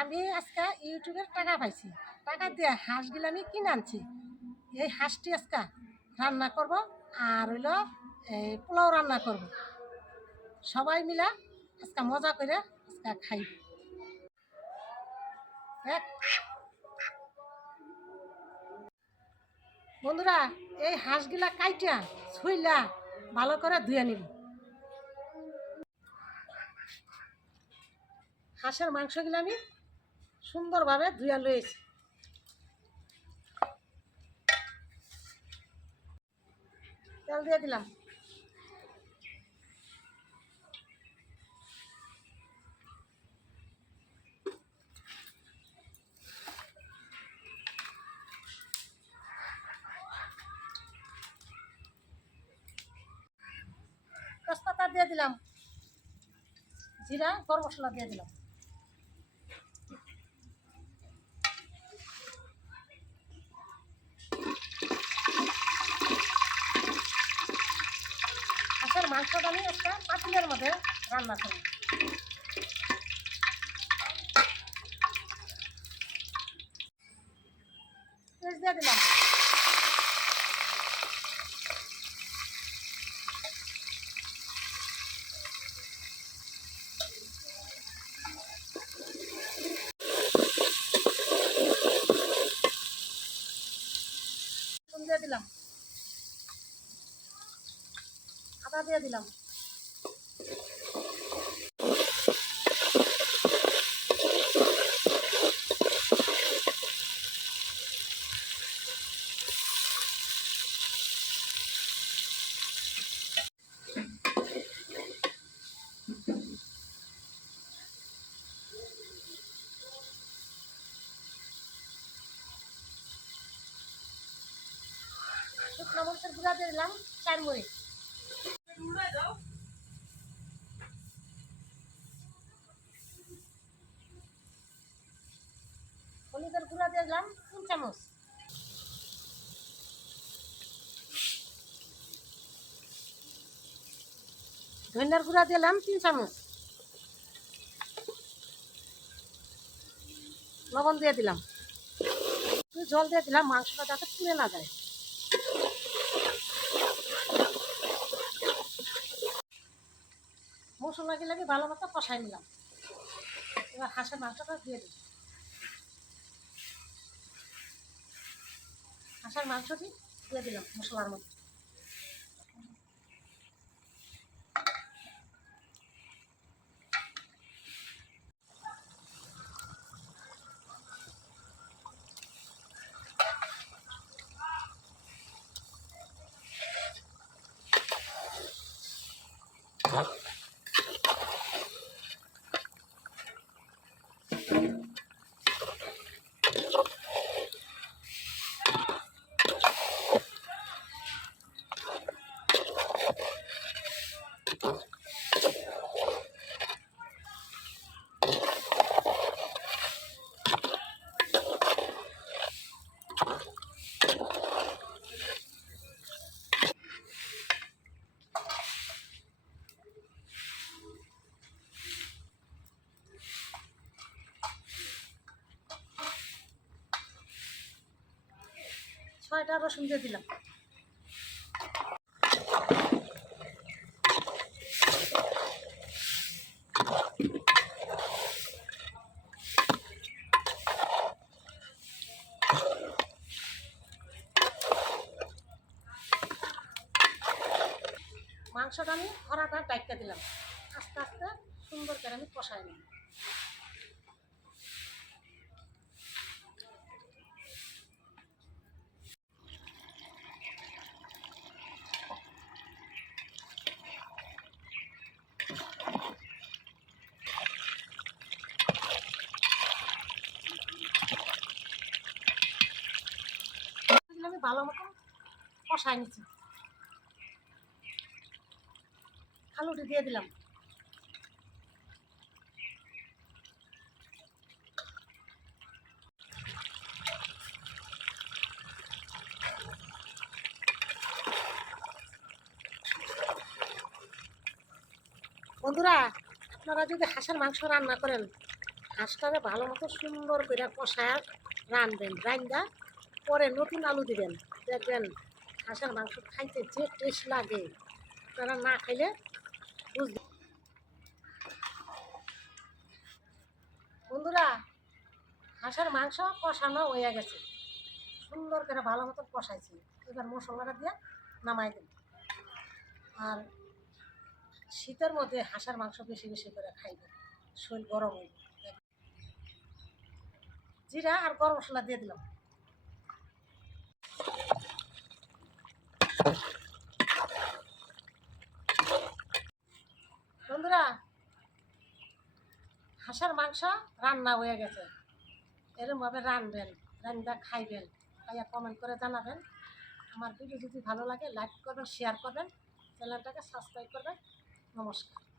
আমি আজকে ইউটিউবের টাকা পাইছি, টাকা দিয়ে হাঁসগুলো আমি কিনে আনছি। এই হাঁসটি আজকে রান্না করব, আর হইলো এই পোলাও রান্না করব। সবাই মিলা আজকে মজা করে আজকে খাই। দেখ বন্ধুরা, এই হাঁসগুলা কাইটা ছুইলা ভালো করে ধুয়ে নিব। হাঁসের মাংসগুলো আমি সুন্দরভাবে ধুয়ে লয়েছি। তেল দিয়ে দিলাম। তেজপাতা দিয়ে দিলাম, জিরা গরম মশলা দিয়ে দিলাম। হাঁসের মাংসটা আমি একটা পাতিলের মধ্যে রান্না করি। পেঁয়াজ দিয়ে দিলাম। দিয়ে দিলাম, আদা দিয়ে দিলাম। শুকনো মরিচের গুঁড়া দিয়ে দিলাম 4 মরিচ। হলুদের গুঁড়া দিয়ে দিলাম 3 চামচ। ধনিয়ার গুঁড়া দিলাম 3 চামচ। লবণ দিয়ে দিলাম, একটু জল দিয়ে দিলাম মাংসটা যাতে পুড়ে না যায়। মশলাগুলো আমি ভালো মতো কষাই নিলাম। এবার হাঁসের মাংসটা দিয়ে দিই। হাঁসের মাংসটি দিয়ে দিলাম মশলার মধ্যে। ছয়টা রসুন দিয়ে দিলাম। মাংসটা আমি খরাটা ডাইকা দিলাম। আস্তে আস্তে সুন্দর করে আমি কষাই নিই। আমি ভালো মতো কষাই নিচ্ছি। আলুটি দিয়ে দিলাম। বন্ধুরা, আপনারা যদি হাঁসের মাংস রান্না করেন হাঁসটারে ভালো মতো সুন্দর করে কষায় রানবেন, রান্দা পরে নতুন আলু দিবেন, দেখবেন হাঁসের মাংস খাইতে যে টেস্ট লাগে, তারা না খাইলে বুঝবে। বন্ধুরা, হাঁসের মাংস কষানো হয়ে গেছে, সুন্দর করে ভালো মতো কষাইছি। এবার মশলাটা দিয়ে নামাই দেব। আর শীতের মধ্যে হাঁসের মাংস বেশি বেশি করে খাইবেন, শরীর গরম হইব। জিরা আর গরম মশলা দিয়ে দিলাম। বন্ধুরা, হাঁসের মাংস রান্না হয়ে গেছে। এরকমভাবে রানবেন, রান্না খাইবেন, খাইয়া কমেন্ট করে জানাবেন। আমার ভিডিও যদি ভালো লাগে লাইক করবেন, শেয়ার করবেন, চ্যানেলটাকে সাবস্ক্রাইব করবেন। নমস্কার।